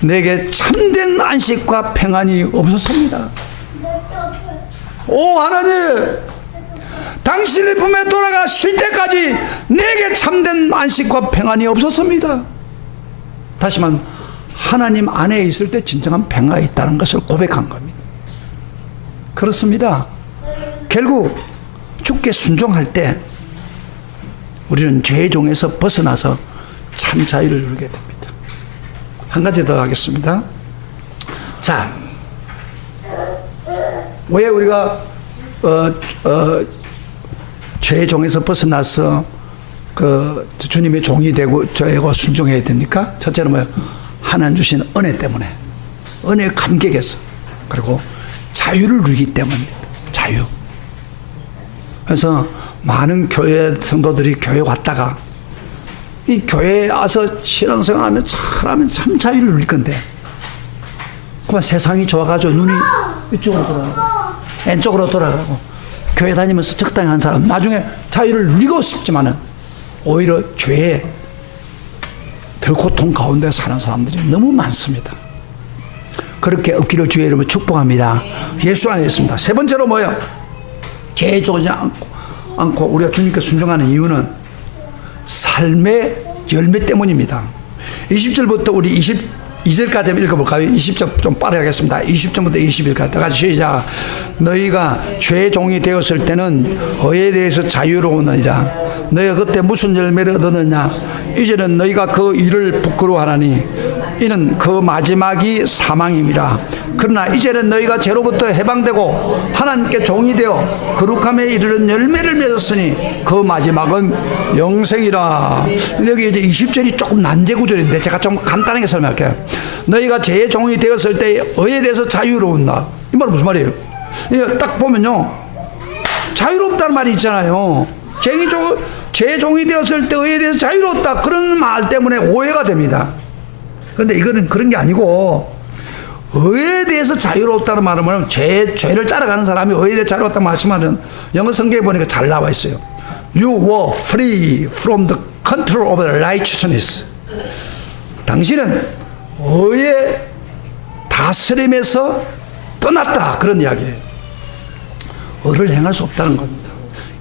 내게 참된 안식과 평안이 없었습니다. 오 하나님, 당신의 품에 돌아가실 때까지 내게 참된 안식과 평안이 없었습니다. 다시 말하면 하나님 안에 있을 때 진정한 평화가 있다는 것을 고백한 겁니다. 그렇습니다. 결국 주께 순종할 때 우리는 죄의 종에서 벗어나서 참 자유를 누리게 됩니다. 한 가지 더 하겠습니다. 자, 왜 우리가 죄의 종에서 벗어나서 그 주님의 종이 되고 저에게 순종해야 됩니까? 첫째는 뭐예요? 하나님 주신 은혜 때문에, 은혜의 감격에서, 그리고 자유를 누리기 때문입니다. 자유. 그래서 많은 교회 성도들이 교회 왔다가 이 교회에 와서 신앙생활하면 참 자유를 누릴 건데 그만 세상이 좋아가지고 눈이 이쪽으로 돌아가고 왼쪽으로 돌아가고 교회 다니면서 적당히 한 사람 나중에 자유를 누리고 싶지만은 오히려 죄에 더 고통 가운데 사는 사람들이 너무 많습니다. 그렇게 없기를 주의 이름으로 축복합니다. 예수 안에 있습니다. 세 번째로 뭐예요? 죄에 쫓지 않고 않고 우리가 주님께 순종하는 이유는 삶의 열매 때문입니다. 20절부터 우리 22절까지 한번 읽어볼까요? 20절 좀 빠르게 하겠습니다. 20절부터 21절까지 다 같이 시작. 너희가 죄의 종이 되었을 때는 의에 대해서 자유로우느니라. 너희가 그때 무슨 열매를 얻었느냐? 이제는 너희가 그 일을 부끄러워하나니 이는 그 마지막이 사망임이라. 그러나 이제는 너희가 죄로부터 해방되고 하나님께 종이 되어 거룩함에 이르는 열매를 맺었으니 그 마지막은 영생이라. 여기 이제 20절이 조금 난제 구절인데 제가 좀 간단하게 설명할게요. 너희가 죄의 종이 되었을 때 의에 대해서 자유로운다. 이 말은 무슨 말이에요? 이거 딱 보면요, 자유롭다는 말이 있잖아요. 죄의 종이 되었을 때 의에 대해서 자유롭다, 그런 말 때문에 오해가 됩니다. 그런데 이거는 그런 게 아니고, 의에 대해서 자유롭다는 말은 죄를 따라가는 사람이 의에 대해서 자유롭다는 말씀하는 영어 성경에 보니까 잘 나와 있어요. You were free from the control of righteousness. 당신은 의의 다스림에서 떠났다, 그런 이야기예요. 의를 행할 수 없다는 겁니다.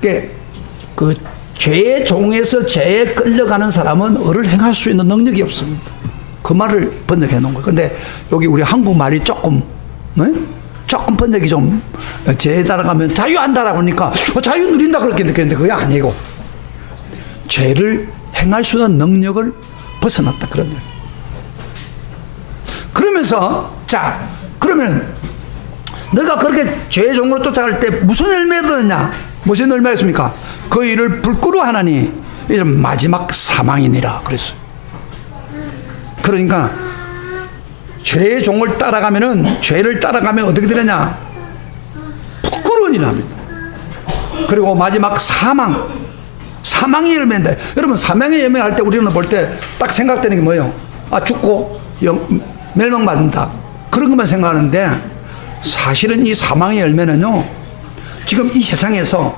그러니까 그 죄의 종에서 죄에 끌려가는 사람은 의를 행할 수 있는 능력이 없습니다. 그 말을 번역해 놓은 거예요. 근데 여기 우리 한국말이 조금 번역이 좀 죄에 따라가면 자유 한다라고 하니까 자유 누린다 그렇게 느꼈는데 그게 아니고 죄를 행할 수 있는 능력을 벗어났다, 그런 얘기예요. 그러면서 그러면 너가 그렇게 죄의 종으로 쫓아갈 때 무슨 열매를 얻느냐? 무슨 열매가 있습니까? 그 일을 부끄러워하나니 이런 마지막 사망이니라 그랬어요. 그러니까 죄의 종을 따라가면은, 죄를 따라가면 어떻게 되느냐? 부끄러운 일을 합니다. 그리고 마지막 사망의 열매인다. 여러분, 사망의 열매 할 때 우리는 볼 때 딱 생각되는 게 뭐예요? 죽고 멸망받는다, 그런 것만 생각하는데, 사실은 이 사망의 열매는요, 지금 이 세상에서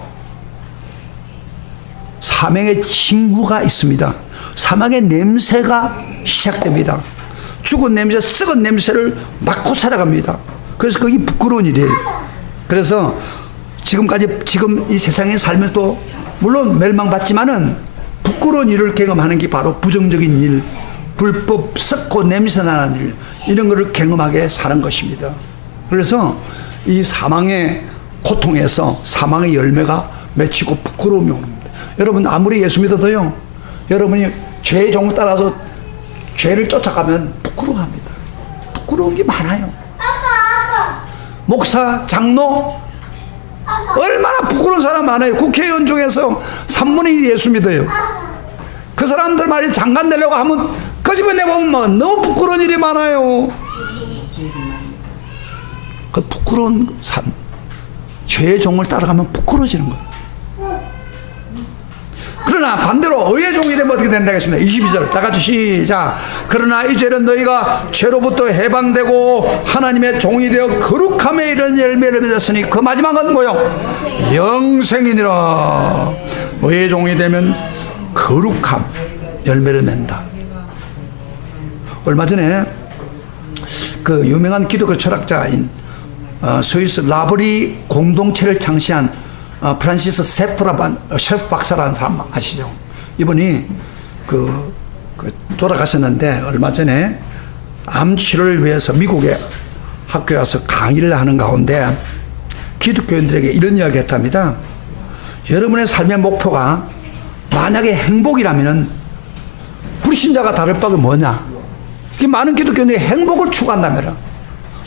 사망의 징후가 있습니다. 사망의 냄새가 시작됩니다. 죽은 냄새, 썩은 냄새를 맡고 살아갑니다. 그래서 그게 부끄러운 일이에요. 그래서 지금 이 세상에 살면서 물론 멸망받지만은 부끄러운 일을 경험하는 게 바로 부정적인 일, 불법, 썩고 냄새나는 일, 이런 것을 경험하게 사는 것입니다. 그래서 이 사망의 고통에서 사망의 열매가 맺히고 부끄러움이 오는 겁니다. 여러분, 아무리 예수 믿어도요, 여러분이 죄의 종을 따라서 죄를 쫓아가면 부끄러워합니다. 부끄러운 게 많아요. 목사, 장로, 얼마나 부끄러운 사람 많아요. 국회의원 중에서 3분의 1이 예수 믿어요. 그 사람들 말이 장관 되려고 하면 그 집에 내보면 너무 부끄러운 일이 많아요. 그 부끄러운 삶, 죄의 종을 따라가면 부끄러워지는 거예요. 그러나 반대로 의의 종이 되면 어떻게 된다 했습니다. 22절 다 같이 시작. 그러나 이제는 너희가 죄로부터 해방되고 하나님의 종이 되어 거룩함에 이른 열매를 맺었으니 그 마지막은 뭐요? 영생이니라. 의의 종이 되면 거룩함 열매를 맺는다. 얼마 전에 그 유명한 기독교 철학자인 스위스 라브리 공동체를 창시한 프란시스 셰프 박사라는 사람 아시죠? 이분이 돌아가셨는데 얼마 전에 암 치료를 위해서 미국에 학교에 와서 강의를 하는 가운데 기독교인들에게 이런 이야기 했답니다. 여러분의 삶의 목표가 만약에 행복이라면 불신자가 다를 바가 뭐냐? 많은 기독교인들이 행복을 추구한다면,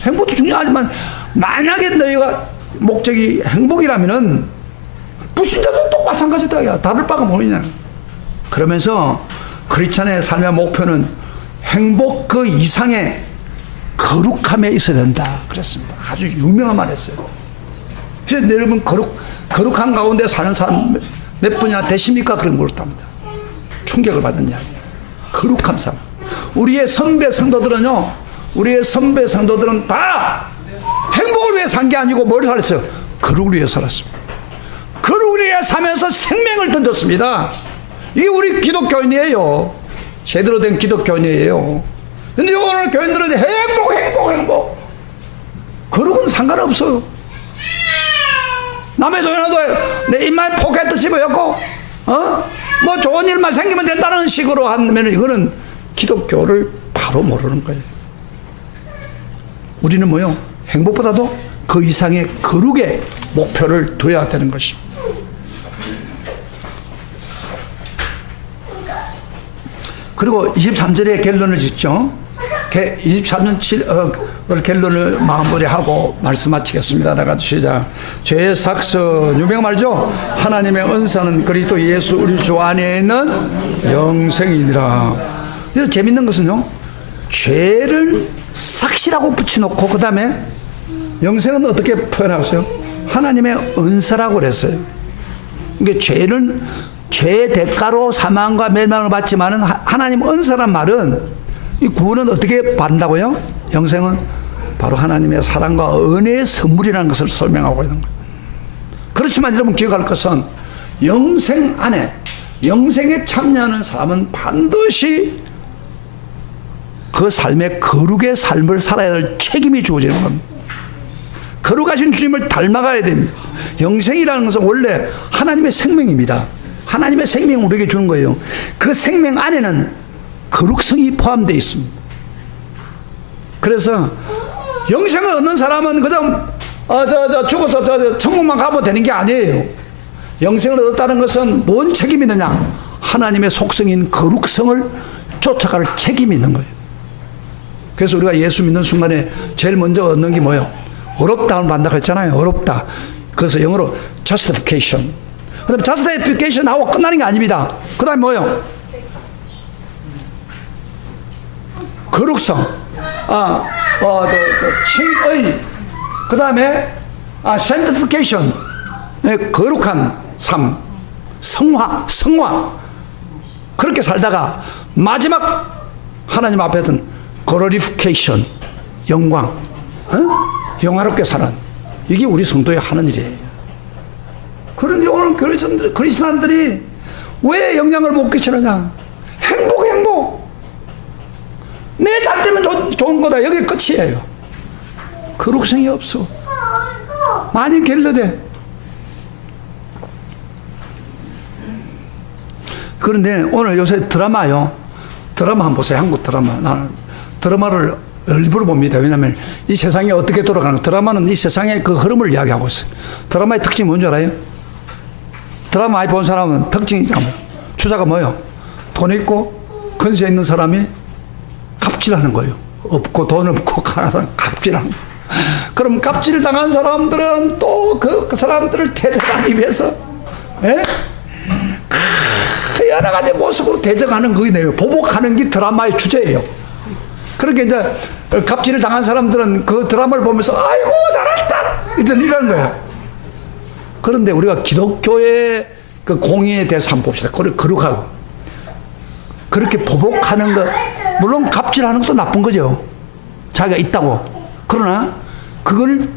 행복도 중요하지만 만약에 너희가 목적이 행복이라면 불신자도 또 마찬가지다. 다를 바가 뭐냐? 그러면서 크리스찬의 삶의 목표는 행복 그 이상의 거룩함에 있어야 된다 그랬습니다. 아주 유명한 말 했어요. 그래서 여러분, 거룩한 가운데 사는 사람 몇 분이나 되십니까? 그런 걸 물었답니다. 충격을 받은 이야기예요. 거룩함 삶. 우리의 선배 성도들은요, 다 행복을 위해 산 게 아니고 뭘 살았어요? 거룩을 위해 살았습니다. 거룩을 위해 살면서 생명을 던졌습니다. 이게 우리 기독교인이에요. 제대로 된 기독교인이에요. 근데 오늘 교인들은 행복. 거룩은 상관없어요. 남의 돈이라도 내 입만 포켓도 집어였고, 뭐 좋은 일만 생기면 된다는 식으로 하면 이거는 기독교를 바로 모르는 거예요. 우리는 뭐요? 행복보다도 그 이상의 거룩의 목표를 둬야 되는 것입니다. 그리고 23절에 결론을 짓죠. 23년 결론을 마무리하고 말씀 마치겠습니다. 다 같이 시작. 죄의 삭선, 유명한 말이죠. 하나님의 은사는 그리스도 예수 우리 주 안에 있는 영생이니라. 이런 재밌는 것은요, 죄를 삭시라고 붙여놓고 그 다음에 영생은 어떻게 표현하세요? 하나님의 은사라고 그랬어요. 그러니까 죄는 죄의 대가로 사망과 멸망을 받지만은 하나님 은사란 말은 이 구원은 어떻게 받는다고요? 영생은 바로 하나님의 사랑과 은혜의 선물이라는 것을 설명하고 있는 거예요. 그렇지만 여러분 기억할 것은 영생 안에 영생에 참여하는 사람은 반드시 그 삶의 거룩의 삶을 살아야 할 책임이 주어지는 겁니다. 거룩하신 주님을 닮아가야 됩니다. 영생이라는 것은 원래 하나님의 생명입니다. 하나님의 생명을 우리에게 주는 거예요. 그 생명 안에는 거룩성이 포함되어 있습니다. 그래서 영생을 얻는 사람은 그냥 죽어서 천국만 가면 되는 게 아니에요. 영생을 얻었다는 것은 뭔 책임이 있느냐? 하나님의 속성인 거룩성을 쫓아갈 책임이 있는 거예요. 그래서 우리가 예수 믿는 순간에 제일 먼저 얻는 게 뭐예요? 어렵다는 반다고 했잖아요. 어렵다. 그래서 영어로 justification. 그 다음에 justification 하고 끝나는 게 아닙니다. 그 다음에 뭐예요? 거룩성. 칭의. 그 다음에 sanctification. 거룩한 삶. 성화. 그렇게 살다가 마지막 하나님 앞에든 glorification. 영광. 영화롭게 사는. 이게 우리 성도의 하는 일이에요. 그런데 오늘 그리스도인들이 왜 영향을 못 끼치느냐? 행복. 내 잘 되면 좋은 거다. 여기 끝이에요. 거룩성이 없어. 많이 결례돼. 그런데 오늘 요새 드라마 한번 보세요. 한국 드라마. 나는 드라마를 일부러 봅니다. 왜냐하면 이 세상이 어떻게 돌아가는, 드라마는 이 세상의 그 흐름을 이야기하고 있어요. 드라마의 특징이 뭔지 알아요? 드라마 많이 본 사람은 특징이 뭐예요? 주자가 뭐예요? 돈 있고 근세 있는 사람이 갑질하는 거예요. 없고 돈 없고 가난한 사람 갑질하는 거예요. 그럼 갑질 당한 사람들은 또 그 사람들을 대적하기 위해서 여러 가지 모습으로 대적하는 그게 내요. 보복하는 게 드라마의 주제예요. 그렇게 이제 갑질을 당한 사람들은 그 드라마를 보면서 아이고 잘했다 이런 거예요. 그런데 우리가 기독교의 그 공의에 대해서 한번 봅시다. 거룩하고 그렇게 보복하는 것, 물론 갑질하는 것도 나쁜 거죠. 자기가 있다고. 그러나 그걸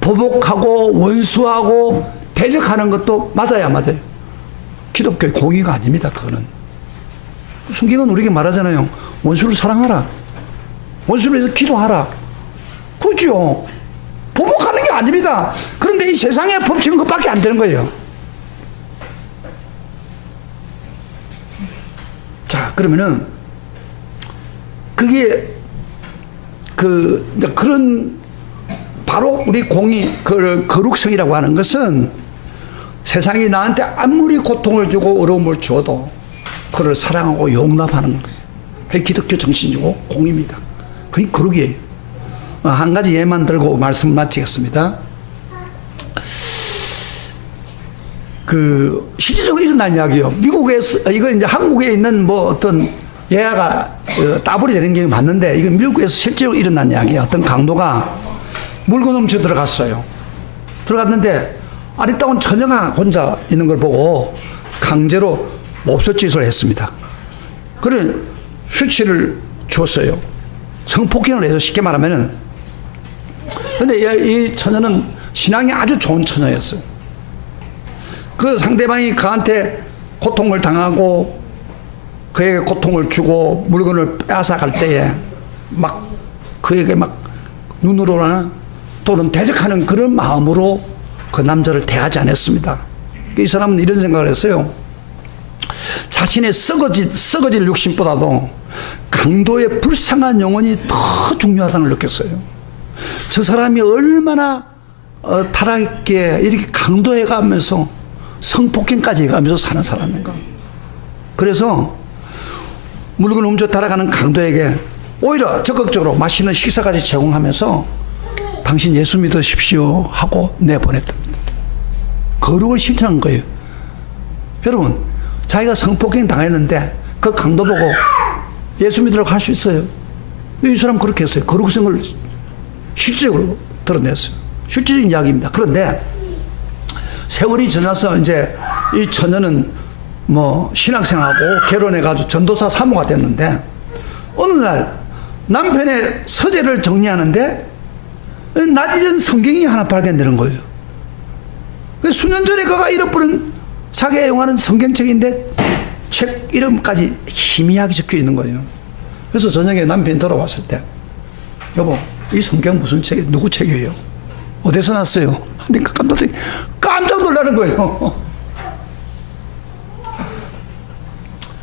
보복하고 원수하고 대적하는 것도 맞아요, 안 맞아요? 기독교의 공의가 아닙니다. 그거는 성경은 우리에게 말하잖아요. 원수를 사랑하라. 원수를 위해서 기도하라. 그죠? 보복하는 게 아닙니다. 그런데 이 세상의 법칙은 그것밖에 안 되는 거예요. 자, 그러면은 그게 그런 바로 우리 공의 거룩성이라고 하는 것은 세상이 나한테 아무리 고통을 주고 어려움을 줘도 그를 사랑하고 용납하는 거예요. 그게 기독교 정신이고 공의입니다. 그게 거룩이에요. 한 가지 예만 들고 말씀 마치겠습니다. 실질적으로 일어난 이야기요. 미국에서, 이거 이제 한국에 있는 뭐 어떤 예화가 따블이 되는 게 맞는데, 이건 미국에서 실제로 일어난 이야기예요. 어떤 강도가 물건 훔쳐 들어갔어요. 들어갔는데, 아리따운 처녀가 혼자 있는 걸 보고 강제로 몹쓸짓을 했습니다. 그래, 수치를 줬어요. 성폭행을 해서 쉽게 말하면은. 근데 이 처녀는 신앙이 아주 좋은 처녀였어요. 그 상대방이 그한테 고통을 당하고 그에게 고통을 주고 물건을 빼앗아갈 때에 막 그에게 막 눈으로나 또는 대적하는 그런 마음으로 그 남자를 대하지 않았습니다. 이 사람은 이런 생각을 했어요. 자신의 썩어질 육신보다도 강도의 불쌍한 영혼이 더 중요하다는 걸 느꼈어요. 저 사람이 얼마나 타락했기에 이렇게 강도해 가면서 성폭행까지 해가면서 사는 사람인가. 그래서 물건 훔쳐 따라가는 강도에게 오히려 적극적으로 맛있는 식사까지 제공하면서 당신 예수 믿으십시오 하고 내보냈답니다. 거룩을 실천한 거예요. 여러분, 자기가 성폭행 당했는데 그 강도 보고 예수 믿으라고 할 수 있어요? 이 사람 그렇게 했어요. 거룩성을 실질적으로 드러냈어요. 실질적인 이야기입니다. 그런데 세월이 지나서 이제 이 처녀는 뭐 신학생하고 결혼해가지고 전도사 사모가 됐는데 어느 날 남편의 서재를 정리하는데 낮 잊은 성경이 하나 발견되는 거예요. 수년 전에 그가 잃어버린 자기가 애용하는 성경책인데 책 이름까지 희미하게 적혀 있는 거예요. 그래서 저녁에 남편이 돌아왔을 때 여보, 이 성경 무슨 책이 누구 책이에요? 어디서 났어요? 하니까 깜짝 놀라는 거예요.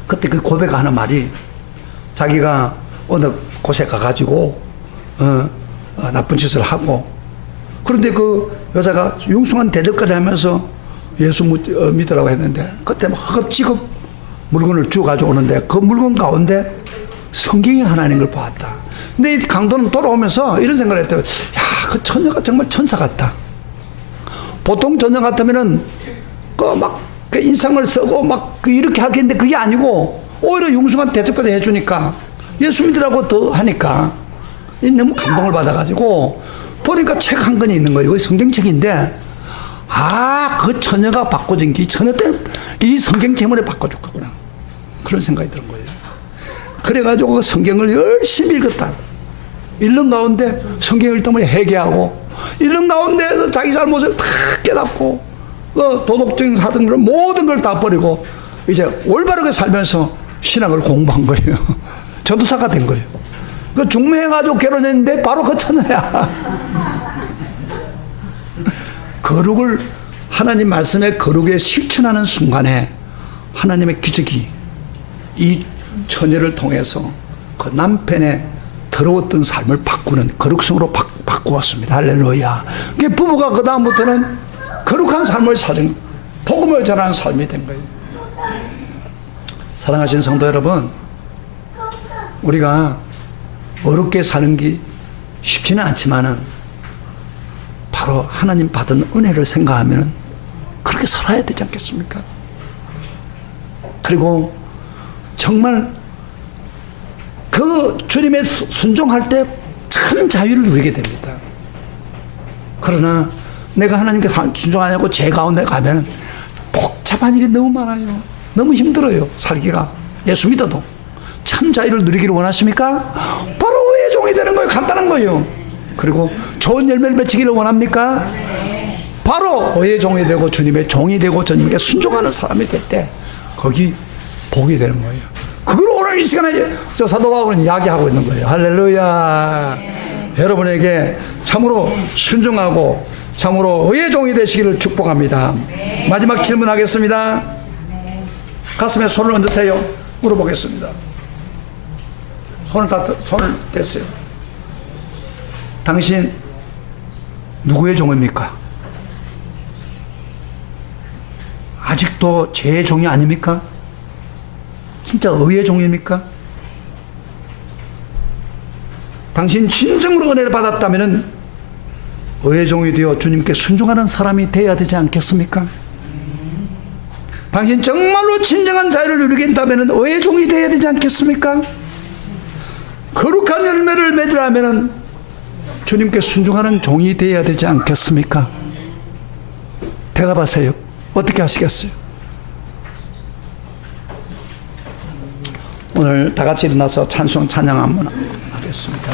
그때 그 고백하는 말이 자기가 어느 곳에 가가지고 나쁜 짓을 하고 그런데 그 여자가 융숭한 대접까지 하면서 예수 믿으라고 했는데 그때 막 허겁지겁 물건을 쭉 가져오는데 그 물건 가운데 성경이 하나 있는 걸 보았다. 근데 이 강도는 돌아오면서 이런 생각을 했대요. 야, 그 처녀가 정말 천사 같다. 보통 처녀 같으면은 그 인상을 쓰고 이렇게 하겠는데 그게 아니고 오히려 융숭한 대접까지 해주니까 예수 믿으라고 더 하니까 너무 감동을 받아가지고 보니까 책 한 권이 있는 거예요. 성경책인데 그 처녀가 바꿔준 게 이 처녀 때문에 이 성경 때문에 바꿔줬구나. 그런 생각이 드는 거예요. 그래가지고 그 성경을 열심히 읽었다. 읽는 가운데 성경 읽다보니 회개하고 읽는 가운데에서 자기 잘못을 다 깨닫고 도덕적인 사등을 모든 걸 다 버리고 이제 올바르게 살면서 신앙을 공부한 거예요. 전도사가 된 거예요. 그 중매해가지고 결혼했는데 바로 그 처녀야. 거룩을 하나님 말씀의 거룩에 실천하는 순간에 하나님의 기적이 이 처녀를 통해서 그 남편의 더러웠던 삶을 바꾸는 거룩성으로 바꾸었습니다. 할렐루야. 부부가 그 다음부터는 거룩한 삶을 사는 복음을 전하는 삶이 된 거예요. 사랑하시는 성도 여러분, 우리가 어렵게 사는 게 쉽지는 않지만은 바로 하나님 받은 은혜를 생각하면 그렇게 살아야 되지 않겠습니까? 그리고 정말 그 주님의 순종할 때 참 자유를 누리게 됩니다. 그러나 내가 하나님께 순종하냐고 제 가운데 가면 복잡한 일이 너무 많아요. 너무 힘들어요. 살기가. 예수 믿어도 참 자유를 누리기를 원하십니까? 바로 의의 종이 되는 거예요. 간단한 거예요. 그리고 좋은 열매를 맺히기를 원합니까? 바로 의의 종이 되고 주님의 종이 되고 주님께 순종하는 사람이 될 때 거기 복이 되는 거예요. 그걸 오늘 이 시간에 사도 바울은 이야기하고 있는 거예요. 할렐루야. 여러분에게 참으로 순종하고 참으로 의의 종이 되시기를 축복합니다. 마지막 질문하겠습니다. 가슴에 손을 얹으세요. 물어보겠습니다. 손을 댔어요. 당신 누구의 종입니까? 아직도 제 종이 아닙니까? 진짜 의의 종입니까? 당신 진정으로 은혜를 받았다면 의의 종이 되어 주님께 순종하는 사람이 되어야 되지 않겠습니까? 당신 정말로 진정한 자유를 누리겠다면 의의 종이 되어야 되지 않겠습니까? 거룩한 열매를 맺으려면 주님께 순종하는 종이 되어야 되지 않겠습니까? 대답하세요. 어떻게 하시겠어요? 오늘 다 같이 일어나서 찬송 찬양 한번 하겠습니다.